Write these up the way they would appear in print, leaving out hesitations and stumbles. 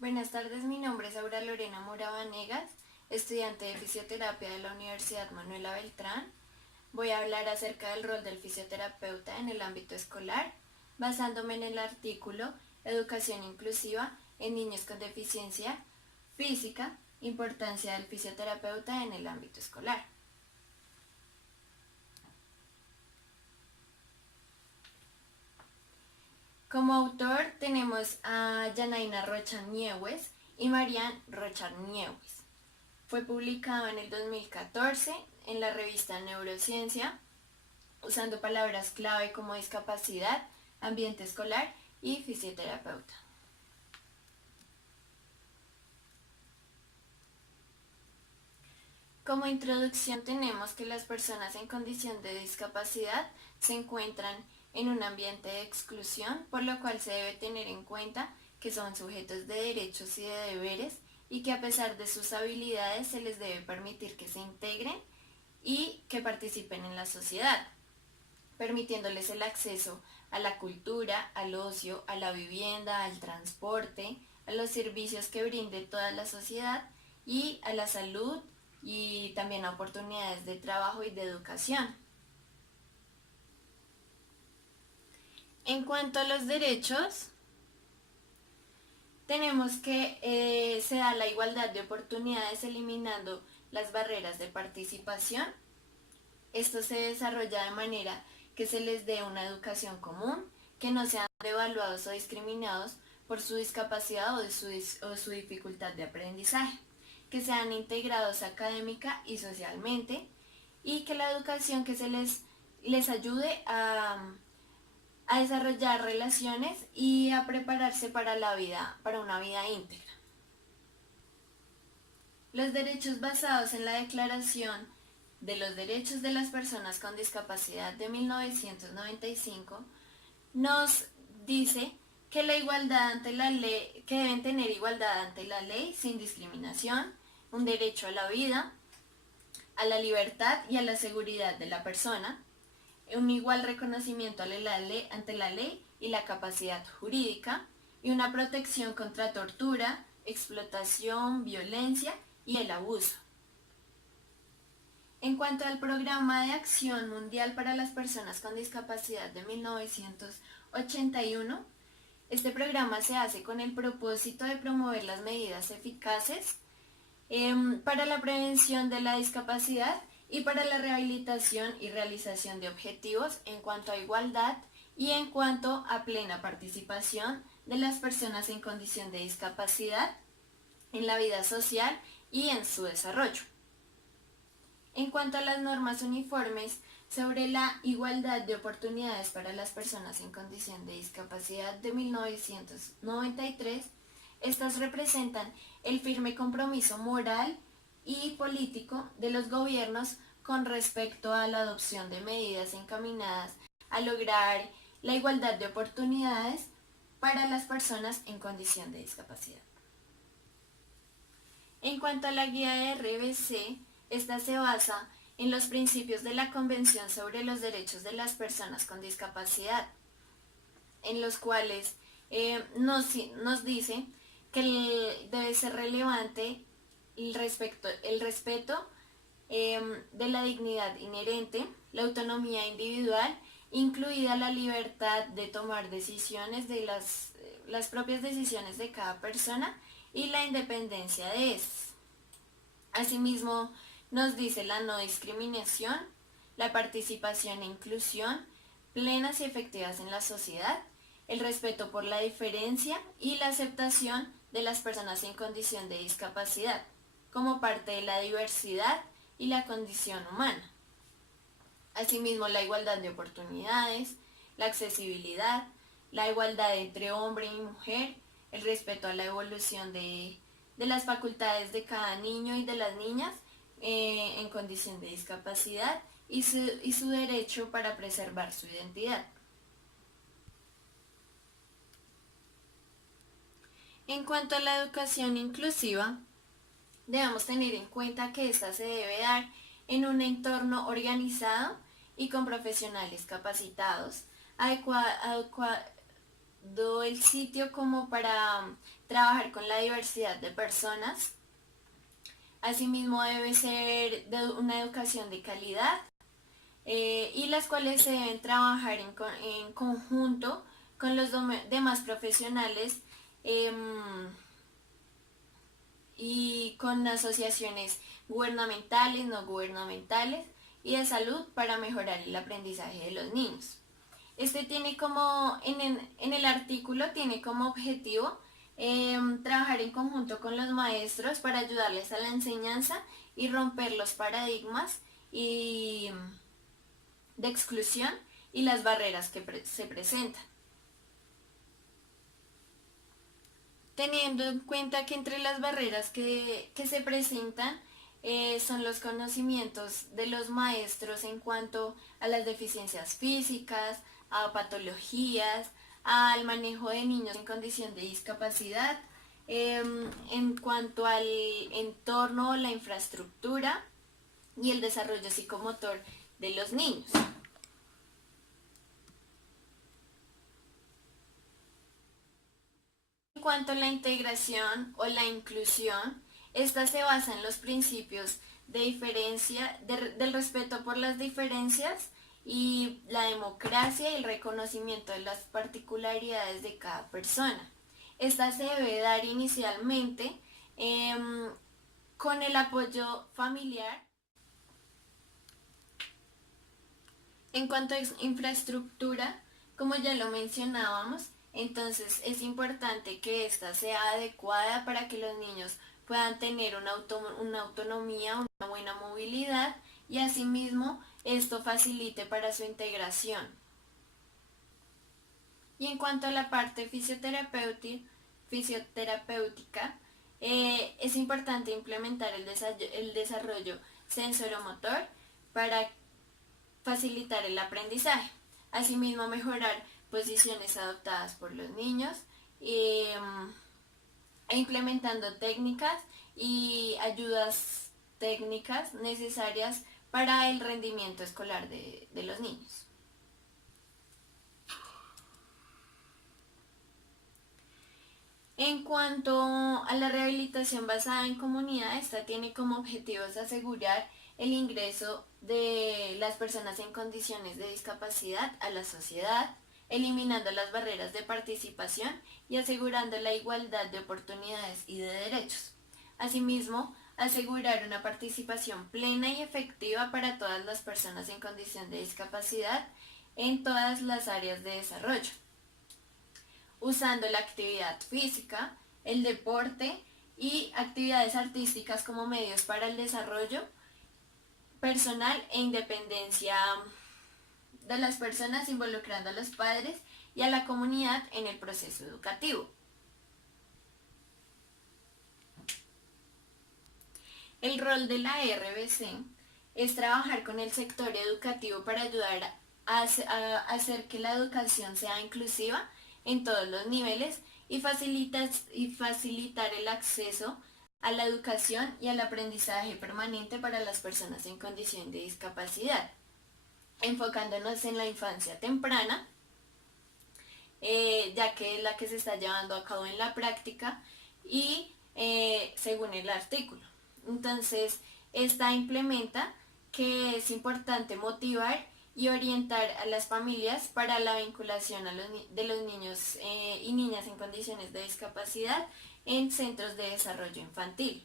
Buenas tardes, mi nombre es Aura Lorena Mora Vanegas, estudiante de fisioterapia de la Universidad Manuela Beltrán. Voy a hablar acerca del rol del fisioterapeuta en el ámbito escolar, basándome en el artículo Educación inclusiva en niños con deficiencia física, importancia del fisioterapeuta en el ámbito escolar. Como autor tenemos a Yanaina Rocha Niewes y Marian Rocha Niewes. Fue publicado en el 2014 en la revista Neurociencia, usando palabras clave como discapacidad, ambiente escolar y fisioterapeuta. Como introducción tenemos que las personas en condición de discapacidad se encuentran en un ambiente de exclusión, por lo cual se debe tener en cuenta que son sujetos de derechos y de deberes y que a pesar de sus habilidades se les debe permitir que se integren y que participen en la sociedad, permitiéndoles el acceso a la cultura, al ocio, a la vivienda, al transporte, a los servicios que brinde toda la sociedad y a la salud y también a oportunidades de trabajo y de educación. En cuanto a los derechos, tenemos que se da la igualdad de oportunidades eliminando las barreras de participación. Esto se desarrolla de manera que se les dé una educación común, que no sean devaluados o discriminados por su discapacidad o su dificultad de aprendizaje, que sean integrados académica y socialmente y que la educación que les ayude a desarrollar relaciones y a prepararse para una vida íntegra. Los derechos basados en la Declaración de los Derechos de las Personas con Discapacidad de 1995 nos dice que la igualdad ante la ley, que deben tener igualdad ante la ley sin discriminación, un derecho a la vida, a la libertad y a la seguridad de la persona, un igual reconocimiento ante la ley y la capacidad jurídica, y una protección contra tortura, explotación, violencia y el abuso. En cuanto al Programa de Acción Mundial para las Personas con Discapacidad de 1981, este programa se hace con el propósito de promover las medidas eficaces para la prevención de la discapacidad y para la rehabilitación y realización de objetivos en cuanto a igualdad y en cuanto a plena participación de las personas en condición de discapacidad en la vida social y en su desarrollo. En cuanto a las normas uniformes sobre la igualdad de oportunidades para las personas en condición de discapacidad de 1993, estas representan el firme compromiso moral y político de los gobiernos con respecto a la adopción de medidas encaminadas a lograr la igualdad de oportunidades para las personas en condición de discapacidad. En cuanto a la guía de RBC, esta se basa en los principios de la Convención sobre los Derechos de las Personas con Discapacidad, en los cuales nos dice que debe ser relevante el respeto de la dignidad inherente, la autonomía individual, incluida la libertad de tomar decisiones de las propias decisiones de cada persona y la independencia de estas. Asimismo, nos dice la no discriminación, la participación e inclusión plenas y efectivas en la sociedad, el respeto por la diferencia y la aceptación de las personas en condición de discapacidad como parte de la diversidad y la condición humana. Asimismo, la igualdad de oportunidades, la accesibilidad, la igualdad entre hombre y mujer, el respeto a la evolución de las facultades de cada niño y de las niñas en condición de discapacidad y su derecho para preservar su identidad. En cuanto a la educación inclusiva, debemos tener en cuenta que esta se debe dar en un entorno organizado y con profesionales capacitados, buscando el sitio como para trabajar con la diversidad de personas. Asimismo debe ser de una educación de calidad y las cuales se deben trabajar en conjunto con los demás profesionales y con asociaciones gubernamentales, no gubernamentales y de salud para mejorar el aprendizaje de los niños. Este tiene como, en el artículo tiene como objetivo trabajar en conjunto con los maestros para ayudarles a la enseñanza y romper los paradigmas de exclusión y las barreras que se presentan. Teniendo en cuenta que entre las barreras que se presentan son los conocimientos de los maestros en cuanto a las deficiencias físicas, a patologías, al manejo de niños en condición de discapacidad, en cuanto al entorno, la infraestructura y el desarrollo psicomotor de los niños. En cuanto a la integración o la inclusión, esta se basa en los principios de diferencia, del respeto por las diferencias y la democracia y el reconocimiento de las particularidades de cada persona. Esta se debe dar inicialmente con el apoyo familiar. En cuanto a infraestructura, como ya lo mencionábamos, entonces es importante que ésta sea adecuada para que los niños puedan tener una autonomía, una buena movilidad y asimismo esto facilite para su integración. Y en cuanto a la parte fisioterapéutica, es importante implementar el desarrollo sensoromotor para facilitar el aprendizaje. Asimismo, mejorar posiciones adoptadas por los niños e implementando técnicas y ayudas técnicas necesarias para el rendimiento escolar de los niños. En cuanto a la rehabilitación basada en comunidad, esta tiene como objetivos asegurar el ingreso de las personas en condiciones de discapacidad a la sociedad, eliminando las barreras de participación y asegurando la igualdad de oportunidades y de derechos. Asimismo, asegurar una participación plena y efectiva para todas las personas en condición de discapacidad en todas las áreas de desarrollo, usando la actividad física, el deporte y actividades artísticas como medios para el desarrollo personal e independencia de las personas, involucrando a los padres y a la comunidad en el proceso educativo. El rol de la RBC es trabajar con el sector educativo para ayudar a hacer que la educación sea inclusiva en todos los niveles y facilitar el acceso a la educación y al aprendizaje permanente para las personas en condición de discapacidad, enfocándonos en la infancia temprana, ya que es la que se está llevando a cabo en la práctica y según el artículo. Entonces, esta implementa que es importante motivar y orientar a las familias para la vinculación de los niños y niñas en condiciones de discapacidad en centros de desarrollo infantil.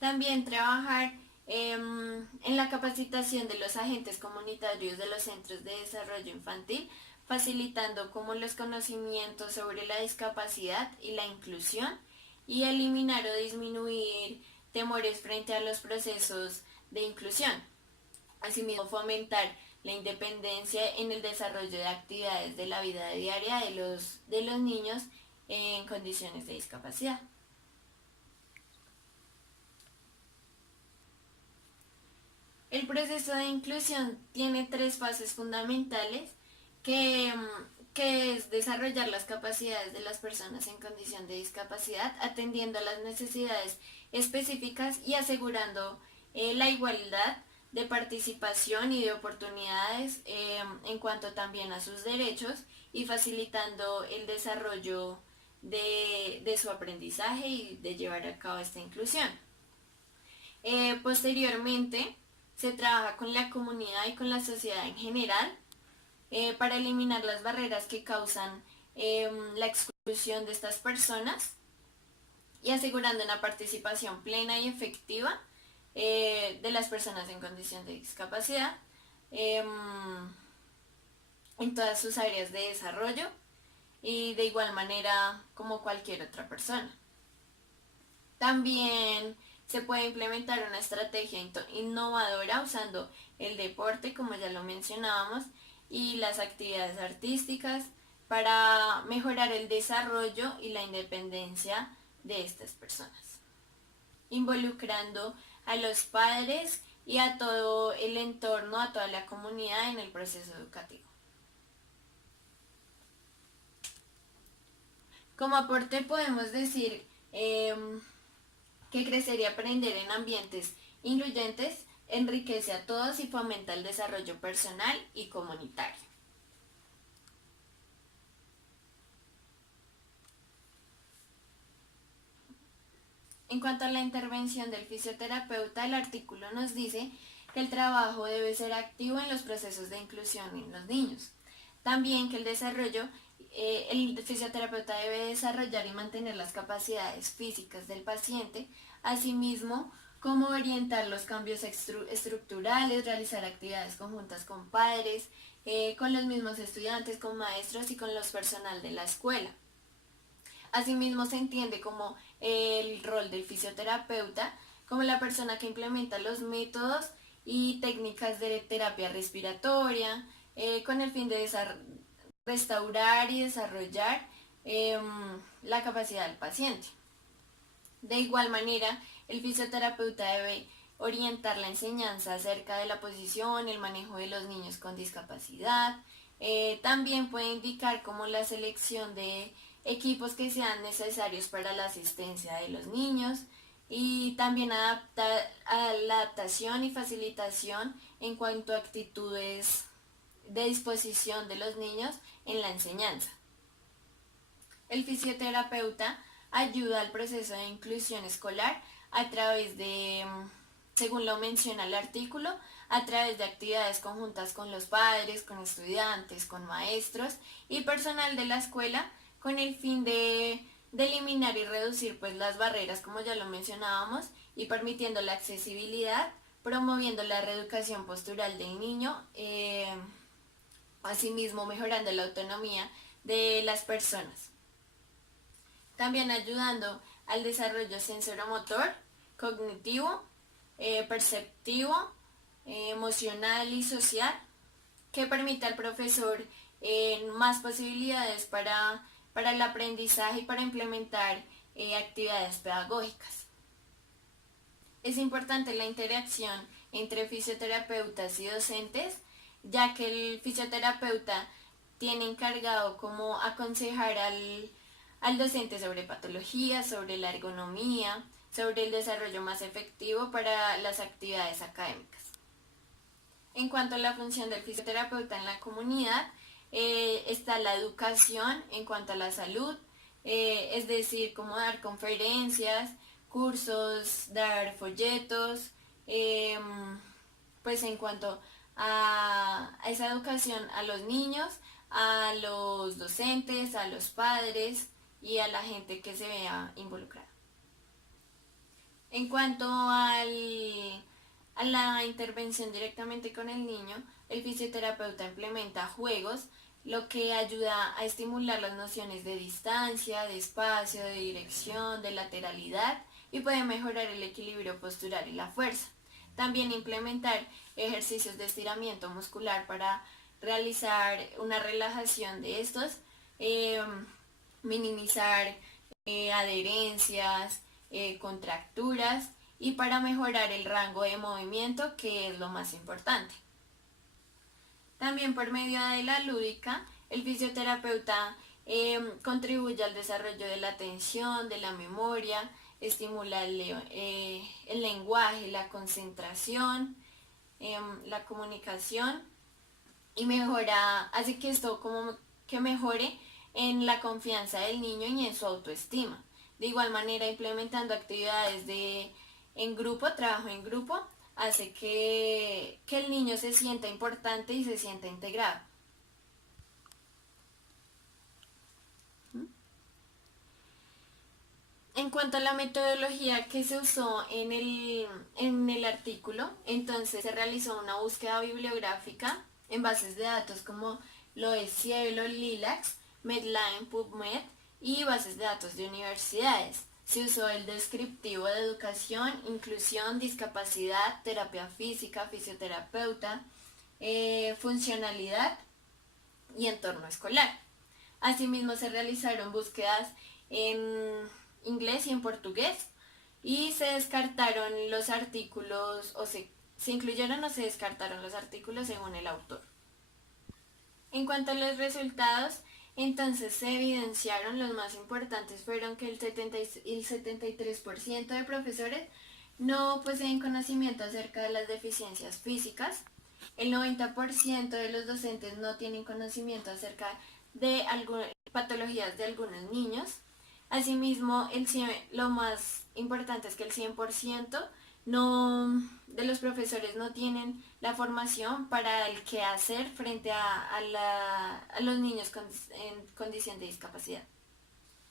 También trabajar en la capacitación de los agentes comunitarios de los centros de desarrollo infantil, facilitando como los conocimientos sobre la discapacidad y la inclusión y eliminar o disminuir temores frente a los procesos de inclusión. Asimismo, fomentar la independencia en el desarrollo de actividades de la vida diaria de los niños en condiciones de discapacidad. El proceso de inclusión tiene 3 fases fundamentales que es desarrollar las capacidades de las personas en condición de discapacidad, atendiendo a las necesidades específicas y asegurando la igualdad de participación y de oportunidades en cuanto también a sus derechos y facilitando el desarrollo de su aprendizaje y de llevar a cabo esta inclusión. Posteriormente, se trabaja con la comunidad y con la sociedad en general para eliminar las barreras que causan la exclusión de estas personas y asegurando una participación plena y efectiva de las personas en condición de discapacidad en todas sus áreas de desarrollo y de igual manera como cualquier otra persona. También se puede implementar una estrategia innovadora usando el deporte, como ya lo mencionábamos, y las actividades artísticas para mejorar el desarrollo y la independencia de estas personas, involucrando a los padres y a todo el entorno, a toda la comunidad en el proceso educativo. Como aporte podemos decir que crecer y aprender en ambientes incluyentes enriquece a todos y fomenta el desarrollo personal y comunitario. En cuanto a la intervención del fisioterapeuta, el artículo nos dice que el trabajo debe ser activo en los procesos de inclusión en los niños. También que el fisioterapeuta debe desarrollar y mantener las capacidades físicas del paciente, asimismo como orientar los cambios estructurales, realizar actividades conjuntas con padres, con los mismos estudiantes, con maestros y con los personal de la escuela. Asimismo se entiende como el rol del fisioterapeuta como la persona que implementa los métodos y técnicas de terapia respiratoria con el fin de restaurar y desarrollar la capacidad del paciente. De igual manera, el fisioterapeuta debe orientar la enseñanza acerca de la posición, el manejo de los niños con discapacidad. También puede indicar como la selección de equipos que sean necesarios para la asistencia de los niños y también la adaptación y facilitación en cuanto a actitudes de disposición de los niños en la enseñanza. El fisioterapeuta ayuda al proceso de inclusión escolar a través de, según lo menciona el artículo, a través de actividades conjuntas con los padres, con estudiantes, con maestros y personal de la escuela, con el fin de eliminar y reducir pues las barreras, como ya lo mencionábamos, y permitiendo la accesibilidad, promoviendo la reeducación postural del niño, asimismo mejorando la autonomía de las personas. También ayudando al desarrollo sensoromotor, cognitivo, perceptivo, emocional y social, que permita al profesor más posibilidades para el aprendizaje y para implementar actividades pedagógicas. Es importante la interacción entre fisioterapeutas y docentes, ya que el fisioterapeuta tiene encargado como aconsejar al docente sobre patologías, sobre la ergonomía, sobre el desarrollo más efectivo para las actividades académicas. En cuanto a la función del fisioterapeuta en la comunidad, está la educación en cuanto a la salud, es decir, como dar conferencias, cursos, dar folletos, pues en cuanto a esa educación a los niños, a los docentes, a los padres y a la gente que se vea involucrada. En cuanto a la intervención directamente con el niño, el fisioterapeuta implementa juegos, lo que ayuda a estimular las nociones de distancia, de espacio, de dirección, de lateralidad y puede mejorar el equilibrio postural y la fuerza. También implementar ejercicios de estiramiento muscular para realizar una relajación de estos, minimizar adherencias, contracturas y para mejorar el rango de movimiento, que es lo más importante. También por medio de la lúdica, el fisioterapeuta contribuye al desarrollo de la atención, de la memoria, estimula el lenguaje, la concentración, la comunicación y mejora, hace que esto como que mejore en la confianza del niño y en su autoestima. De igual manera, implementando actividades en grupo, trabajo en grupo, hace que el niño se sienta importante y se sienta integrado. En cuanto a la metodología que se usó en el artículo, entonces se realizó una búsqueda bibliográfica en bases de datos como lo es Cielo, Lilacs, Medline, PubMed y bases de datos de universidades. Se usó el descriptivo de educación, inclusión, discapacidad, terapia física, fisioterapeuta, funcionalidad y entorno escolar. Asimismo se realizaron búsquedas en inglés y en portugués y se descartaron los artículos o se incluyeron o se descartaron los artículos según el autor. En cuanto a los resultados, entonces se evidenciaron, los más importantes fueron que el 73% de profesores no poseen conocimiento acerca de las deficiencias físicas, el 90% de los docentes no tienen conocimiento acerca de patologías de algunos niños. Asimismo, lo más importante es que el 100% de los profesores no tienen la formación para el qué hacer frente a los niños en condición de discapacidad.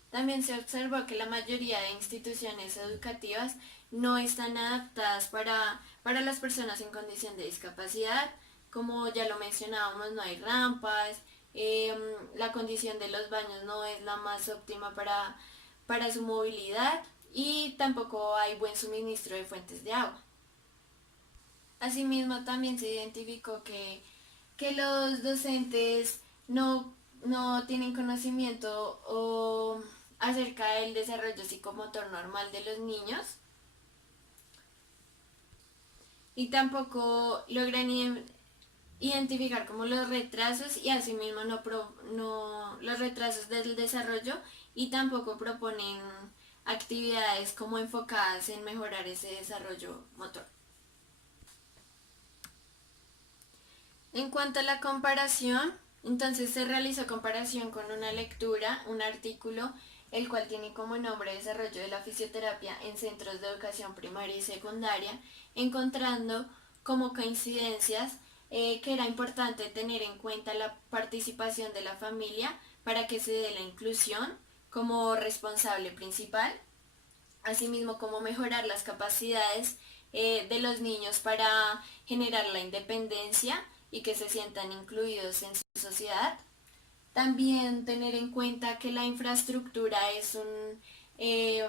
También se observó que la mayoría de instituciones educativas no están adaptadas para las personas en condición de discapacidad. Como ya lo mencionábamos, no hay rampas, la condición de los baños no es la más óptima para su movilidad y tampoco hay buen suministro de fuentes de agua. Asimismo, también se identificó que los docentes no tienen conocimiento acerca del desarrollo psicomotor normal de los niños y tampoco logran identificar como los retrasos y asimismo los retrasos del desarrollo y tampoco proponen actividades como enfocadas en mejorar ese desarrollo motor. En cuanto a la comparación, entonces se realizó comparación con una lectura, un artículo, el cual tiene como nombre Desarrollo de la fisioterapia en centros de educación primaria y secundaria, encontrando como coincidencias que era importante tener en cuenta la participación de la familia para que se dé la inclusión como responsable principal, asimismo como mejorar las capacidades de los niños para generar la independencia y que se sientan incluidos en su sociedad. También tener en cuenta que la infraestructura es un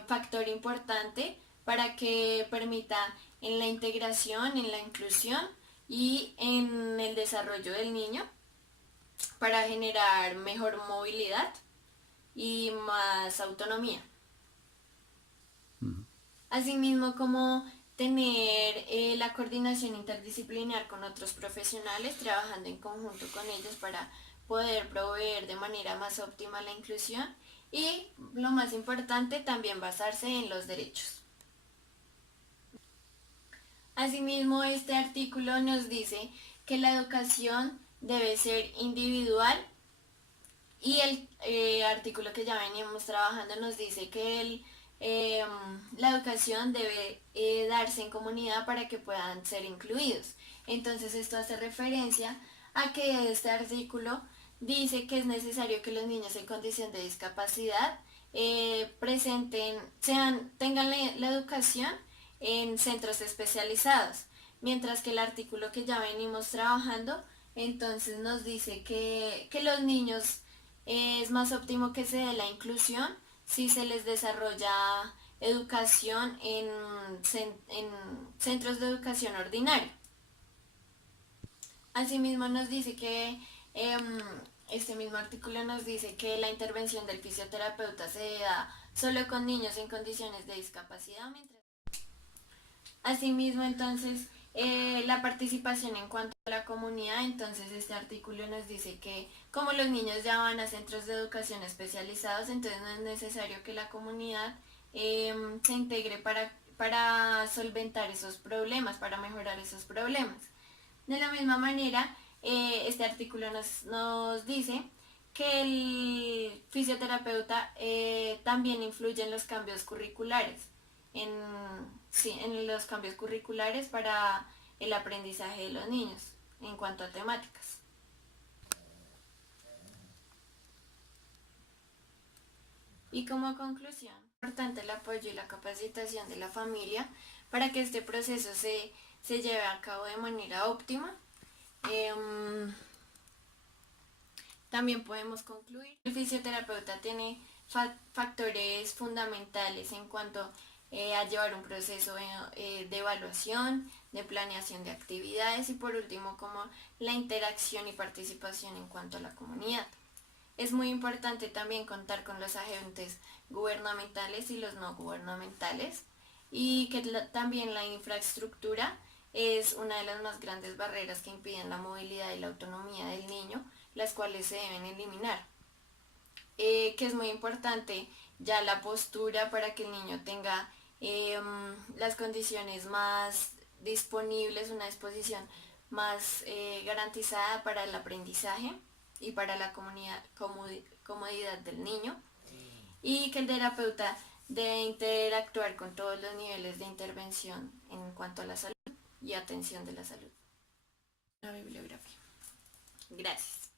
factor importante para que permita en la integración, en la inclusión y en el desarrollo del niño para generar mejor movilidad y más autonomía. Asimismo, como tener la coordinación interdisciplinar con otros profesionales, trabajando en conjunto con ellos para poder proveer de manera más óptima la inclusión y, lo más importante, también basarse en los derechos. Asimismo, este artículo nos dice que la educación debe ser individual y el artículo que ya veníamos trabajando nos dice que la educación debe darse en comunidad para que puedan ser incluidos. Entonces esto hace referencia a que este artículo dice que es necesario que los niños en condición de discapacidad tengan la educación en centros especializados, mientras que el artículo que ya venimos trabajando entonces nos dice que los niños es más óptimo que se dé la inclusión si se les desarrolla educación en centros de educación ordinaria. Asimismo nos dice que este mismo artículo nos dice que la intervención del fisioterapeuta se da solo con niños en condiciones de discapacidad. Asimismo, entonces, la participación en cuanto a la comunidad, entonces este artículo nos dice que como los niños ya van a centros de educación especializados, entonces no es necesario que la comunidad se integre para solventar esos problemas, para mejorar esos problemas. De la misma manera, este artículo nos dice que el fisioterapeuta también influye en los cambios curriculares, en los cambios curriculares para el aprendizaje de los niños en cuanto a temáticas. Y como conclusión, es importante el apoyo y la capacitación de la familia para que este proceso se lleve a cabo de manera óptima. También podemos concluir. El fisioterapeuta tiene factores fundamentales en cuanto a llevar un proceso de evaluación, de planeación de actividades y por último como la interacción y participación en cuanto a la comunidad. Es muy importante también contar con los agentes gubernamentales y los no gubernamentales y que también la infraestructura es una de las más grandes barreras que impiden la movilidad y la autonomía del niño, las cuales se deben eliminar. Que es muy importante ya la postura para que el niño tenga las condiciones más disponibles, una disposición más garantizada para el aprendizaje y para la comodidad del niño, y que el terapeuta debe interactuar con todos los niveles de intervención en cuanto a la salud y atención de la salud. La bibliografía. Gracias.